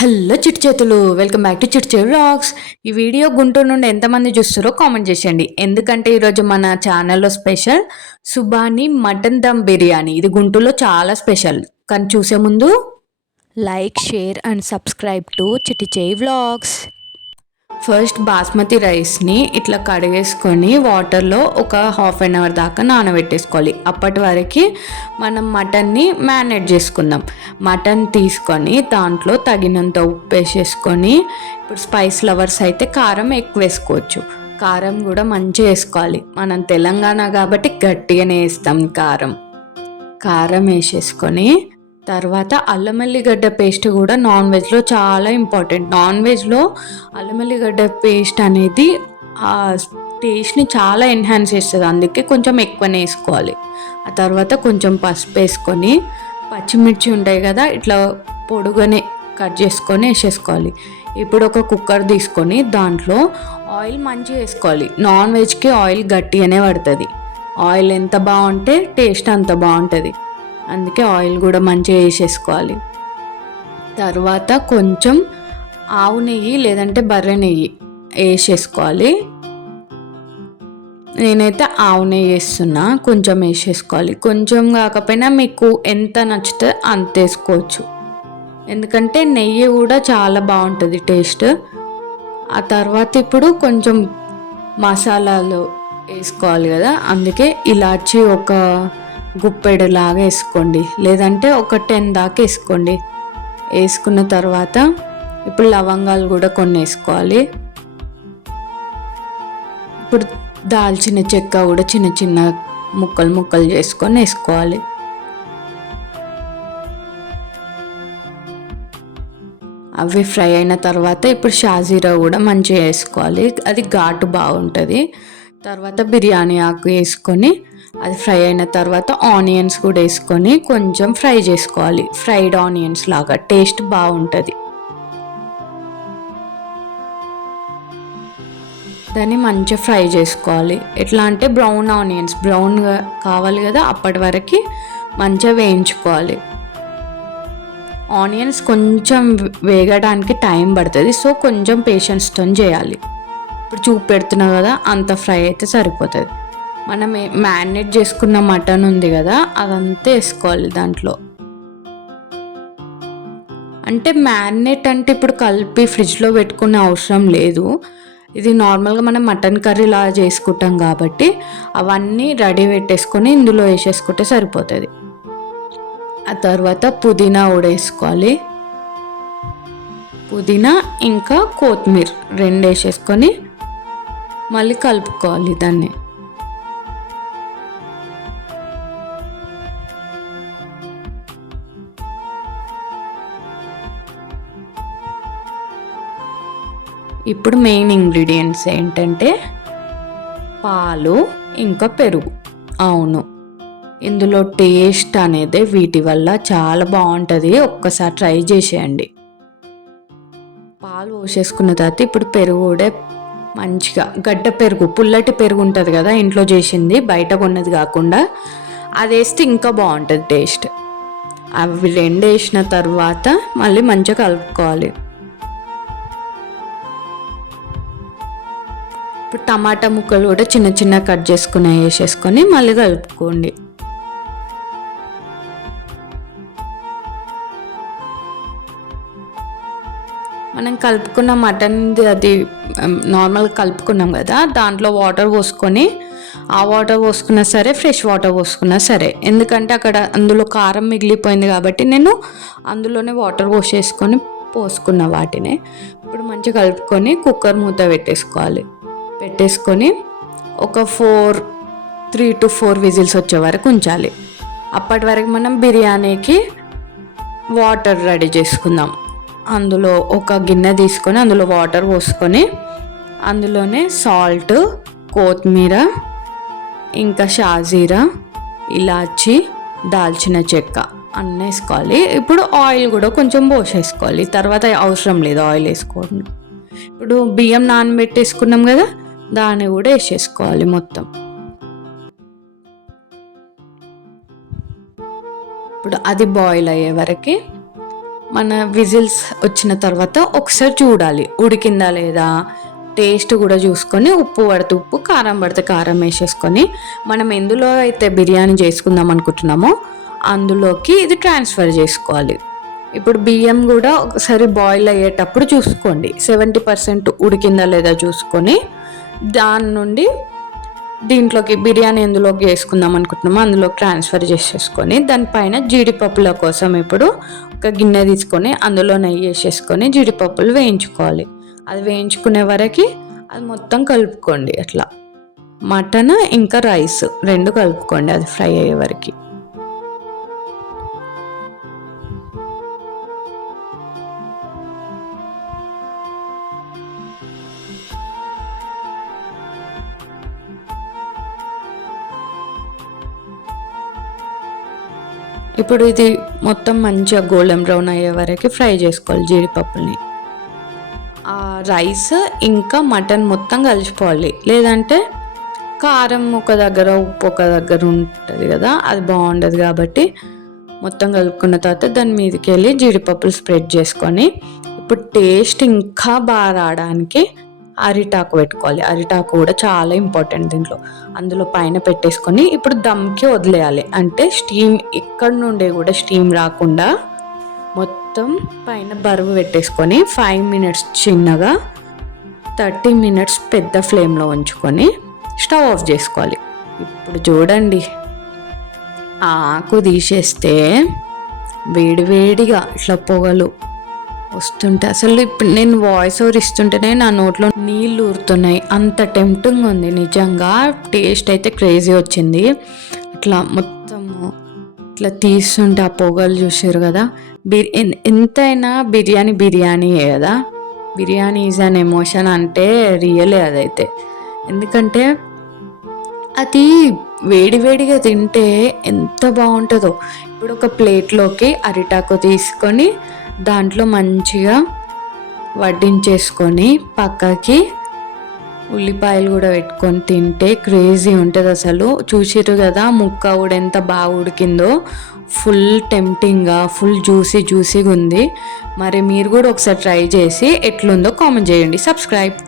Hello చిట్టి చేతులు, welcome back to చిట్టి చేతులు వ్లాగ్స్. ఈ వీడియో గుంటూరు నుండి ఎంతమంది చూస్తారో కామెంట్ చేసేయండి. ఎందుకంటే ఈరోజు మన ఛానల్లో స్పెషల్ సుబానీ మటన్ దమ్ బిర్యానీ. ఇది గుంటూరులో చాలా స్పెషల్. కానీ చూసే ముందు like, share and subscribe to చిట్టి చేయి వ్లాగ్స్. ఫస్ట్ బాస్మతి రైస్ని ఇట్లా కడిగేసుకొని వాటర్లో ఒక హాఫ్ అన్ అవర్ దాకా నానబెట్టేసుకోవాలి. అప్పటి వరకు మనం మటన్ని మ్యారినేట్ చేసుకుందాం. మటన్ తీసుకొని దాంట్లో తగినంత ఉప్పు వేసేసుకొని, ఇప్పుడు స్పైస్ లవర్స్ అయితే కారం ఎక్కువ వేసుకోవచ్చు. కారం కూడా మంచిగా వేసుకోవాలి. మనం తెలంగాణ కాబట్టి గట్టిగానే వేస్తాం కారం వేసేసుకొని తర్వాత అల్లం వెల్లిగడ్డ పేస్ట్ కూడా నాన్ వెజ్లో చాలా ఇంపార్టెంట్. నాన్ వెజ్లో అల్లం వెల్లిగడ్డ పేస్ట్ అనేది ఆ టేస్ట్ని చాలా ఎన్హాన్స్ చేస్తుంది. అందుకే కొంచెం ఎక్కువనే వేసుకోవాలి. ఆ తర్వాత కొంచెం పసుపు వేసుకొని, పచ్చిమిర్చి ఉంటాయి కదా ఇట్లా పొడుగానే కట్ చేసుకొని వేసేసుకోవాలి. ఇప్పుడు ఒక కుక్కర్ తీసుకొని దాంట్లో ఆయిల్ మంచిగా వేసుకోవాలి. నాన్ వెజ్కి ఆయిల్ గట్టిగానే పడుతుంది. ఆయిల్ ఎంత బాగుంటే టేస్ట్ అంత బాగుంటుంది. అందుకే ఆయిల్ కూడా మంచిగా వేసేసుకోవాలి. తర్వాత కొంచెం ఆవు నెయ్యి లేదంటే బర్రె నెయ్యి వేసేసుకోవాలి. నేనైతే ఆవు నెయ్యి వేస్తున్నా. కొంచెం వేసేసుకోవాలి. కొంచెం కాకపోయినా మీకు ఎంత నచ్చితే అంత వేసుకోవచ్చు. ఎందుకంటే నెయ్యి కూడా చాలా బాగుంటుంది టేస్ట్. ఆ తర్వాత ఇప్పుడు కొంచెం మసాలాలు వేసుకోవాలి కదా, అందుకే ఇలాచి ఒక గుప్పెడులాగా వేసుకోండి, లేదంటే ఒక 10 దాకా వేసుకోండి. వేసుకున్న తర్వాత ఇప్పుడు లవంగాలు కూడా కొన్ని వేసుకోవాలి. ఇప్పుడు దాల్చిన చెక్క కూడా చిన్న చిన్న ముక్కలు చేసుకొని వేసుకోవాలి. అవి ఫ్రై అయిన తర్వాత ఇప్పుడు షాజీరా కూడా మంచిగా వేసుకోవాలి. అది ఘాటు బాగుంటుంది. తర్వాత బిర్యానీ ఆకు వేసుకొని అది ఫ్రై అయిన తర్వాత ఆనియన్స్ కూడా వేసుకొని కొంచెం ఫ్రై చేసుకోవాలి. ఫ్రైడ్ ఆనియన్స్ లాగా టేస్ట్ బాగుంటుంది. దాన్ని మంచిగా ఫ్రై చేసుకోవాలి. ఎట్లా అంటే బ్రౌన్ ఆనియన్స్ బ్రౌన్గా కావాలి కదా, అప్పటి వరకు మంచిగా వేయించుకోవాలి. ఆనియన్స్ కొంచెం వేగడానికి టైం పడుతుంది, సో కొంచెం పేషెన్స్తో చేయాలి. ఇప్పుడు చూపెడుతున్నా కదా, అంత ఫ్రై అయితే సరిపోతుంది. మనం మ్యారినేట్ చేసుకున్న మటన్ ఉంది కదా, అదంతా వేసుకోవాలి దాంట్లో. అంటే మ్యారినేట్ అంటే ఇప్పుడు కలిపి ఫ్రిడ్జ్లో పెట్టుకునే అవసరం లేదు. ఇది నార్మల్గా మనం మటన్ కర్రీలా చేసుకుంటాం కాబట్టి అవన్నీ రెడీ పెట్టేసుకొని ఇందులో వేసేసుకుంటే సరిపోతుంది. ఆ తర్వాత పుదీనా కూడా వేసుకోవాలి. పుదీనా ఇంకా కొత్తిమీర 2 వేసేసుకొని మళ్ళీ కలుపుకోవాలి దాన్ని. ఇప్పుడు మెయిన్ ఇంగ్రీడియంట్స్ ఏంటంటే పాలు ఇంకా పెరుగు. అవును, ఇందులో టేస్ట్ అనేది వీటి వల్ల చాలా బాగుంటుంది. ఒక్కసారి ట్రై చేసేయండి. పాలు పోసేసుకున్న తర్వాత ఇప్పుడు పెరుగు కూడా మంచిగా గడ్డ పెరుగు, పుల్లటి పెరుగు ఉంటుంది కదా ఇంట్లో చేసింది, బయట కొన్నది కాకుండా, అది వేస్తే ఇంకా బాగుంటుంది టేస్ట్. అవి 2 వేసిన తర్వాత మళ్ళీ మంచిగా కలుపుకోవాలి. ఇప్పుడు టమాటా ముక్కలు కూడా చిన్న చిన్న కట్ చేసుకుని వేసేసుకొని మళ్ళీ కలుపుకోండి. మనం కలుపుకున్న మటన్ అది నార్మల్గా కలుపుకున్నాం కదా, దాంట్లో వాటర్ పోసుకొని, ఆ వాటర్ పోసుకున్నా సరే ఫ్రెష్ వాటర్ పోసుకున్నా సరే, ఎందుకంటే అక్కడ అందులో కారం మిగిలిపోయింది కాబట్టి నేను అందులోనే వాటర్ పోసుకున్న వాటిని. ఇప్పుడు మంచిగా కలుపుకొని కుక్కర్ మూత పెట్టేసుకొని ఒక 3 to 4 విజిల్స్ వచ్చే వరకు ఉంచాలి. అప్పటి వరకు మనం బిర్యానీకి వాటర్ రెడీ చేసుకుందాం. అందులో ఒక గిన్నె తీసుకొని అందులో వాటర్ పోసుకొని అందులోనే సాల్ట్, కొత్తిమీర ఇంకా షాజీరా, ఇలాచి, దాల్చిన చెక్క అన్నీ వేసుకోవాలి. ఇప్పుడు ఆయిల్ కూడా కొంచెం పోసేసుకోవాలి. తర్వాత అవసరం లేదు ఆయిల్ వేసుకోండి. ఇప్పుడు బియ్యం నానబెట్టేసుకున్నాం కదా, దాన్ని కూడా వేసేసుకోవాలి మొత్తం. ఇప్పుడు అది బాయిల్ అయ్యే వరకు మన విజిల్స్ వచ్చిన తర్వాత ఒకసారి చూడాలి ఉడికిందా లేదా, టేస్ట్ కూడా చూసుకొని ఉప్పు పడితే ఉప్పు, కారం పడితే కారం వేసేసుకొని మనం ఎందులో అయితే బిర్యానీ చేసుకుందాం అనుకుంటున్నామో అందులోకి ఇది ట్రాన్స్ఫర్ చేసుకోవాలి. ఇప్పుడు బియ్యం కూడా ఒకసారి బాయిల్ అయ్యేటప్పుడు చూసుకోండి, 70% ఉడికిందా లేదా చూసుకొని దాని నుండి దీంట్లోకి బిర్యానీ ఎందులోకి వేసుకుందాం అనుకుంటున్నామో అందులోకి ట్రాన్స్ఫర్ చేసేసుకొని దానిపైన జీడిపప్పుల కోసం ఇప్పుడు ఒక గిన్నె తీసుకొని అందులో నెయ్యి వేసేసుకొని జీడిపప్పులు వేయించుకోవాలి. అది వేయించుకునే వరకు అది మొత్తం కలుపుకోండి. అట్లా మటన్ ఇంకా రైస్ రెండు కలుపుకోండి అది ఫ్రై అయ్యే వరకు. ఇప్పుడు ఇది మొత్తం మంచిగా గోల్డెన్ బ్రౌన్ అయ్యే వరకు ఫ్రై చేసుకోవాలి జీడిపప్పుల్ని. ఆ రైస్ ఇంకా మటన్ మొత్తం కలిసిపోవాలి, లేదంటే కారం ఒక దగ్గర ఉప్పు ఒక దగ్గర ఉంటుంది కదా, అది బాగుండదు. కాబట్టి మొత్తం కలుపుకున్న తర్వాత దాని మీదకి వెళ్ళి జీడిపప్పులు స్ప్రెడ్ చేసుకొని ఇప్పుడు టేస్ట్ ఇంకా బాగా రావడానికి అరిటాకు పెట్టుకోవాలి. అరిటాకు కూడా చాలా ఇంపార్టెంట్ దీంట్లో. అందులో పైన పెట్టేసుకొని ఇప్పుడు దమ్కి వదిలేయాలి. అంటే స్టీమ్ ఇక్కడ నుండే కూడా స్టీమ్ రాకుండా మొత్తం పైన బరువు పెట్టేసుకొని 5 minutes చిన్నగా, 30 minutes పెద్ద ఫ్లేమ్లో ఉంచుకొని స్టవ్ ఆఫ్ చేసుకోవాలి. ఇప్పుడు చూడండి, ఆకు తీసేస్తే వేడివేడిగా ఇట్లా పొగలు వస్తుంటే అసలు ఇప్పుడు నేను వాయిస్ ఓవర్ ఇస్తుంటేనే నా నోట్లో నీళ్ళు ఊరుతున్నాయి, అంత టెంప్టింగ్ ఉంది నిజంగా. టేస్ట్ అయితే క్రేజీ వచ్చింది. అట్లా మొత్తము ఇట్లా తీస్తుంటే ఆ పొగలు చూసారు కదా. ఎంతైనా బిర్యానీయే కదా. బిర్యానీ ఈజ్ అన్ ఎమోషన్ అంటే రియలే అదైతే. ఎందుకంటే అది వేడివేడిగా తింటే ఎంత బాగుంటుందో. ఇప్పుడు ఒక ప్లేట్లోకి అరిటాకు తీసుకొని దాంట్లో మంచిగా వడ్డించేసుకొని పక్కకి ఉల్లిపాయలు కూడా పెట్టుకొని తింటే క్రేజీ ఉంటుంది అసలు. చూసిర్రు కదా ముక్క కూడా ఎంత బాగా ఉడికిందో, ఫుల్ టెంప్టింగ్గా, ఫుల్ జ్యూసీగా ఉంది. మరి మీరు కూడా ఒకసారి ట్రై చేసి ఎట్లుందో కామెంట్ చేయండి. సబ్స్క్రైబ్.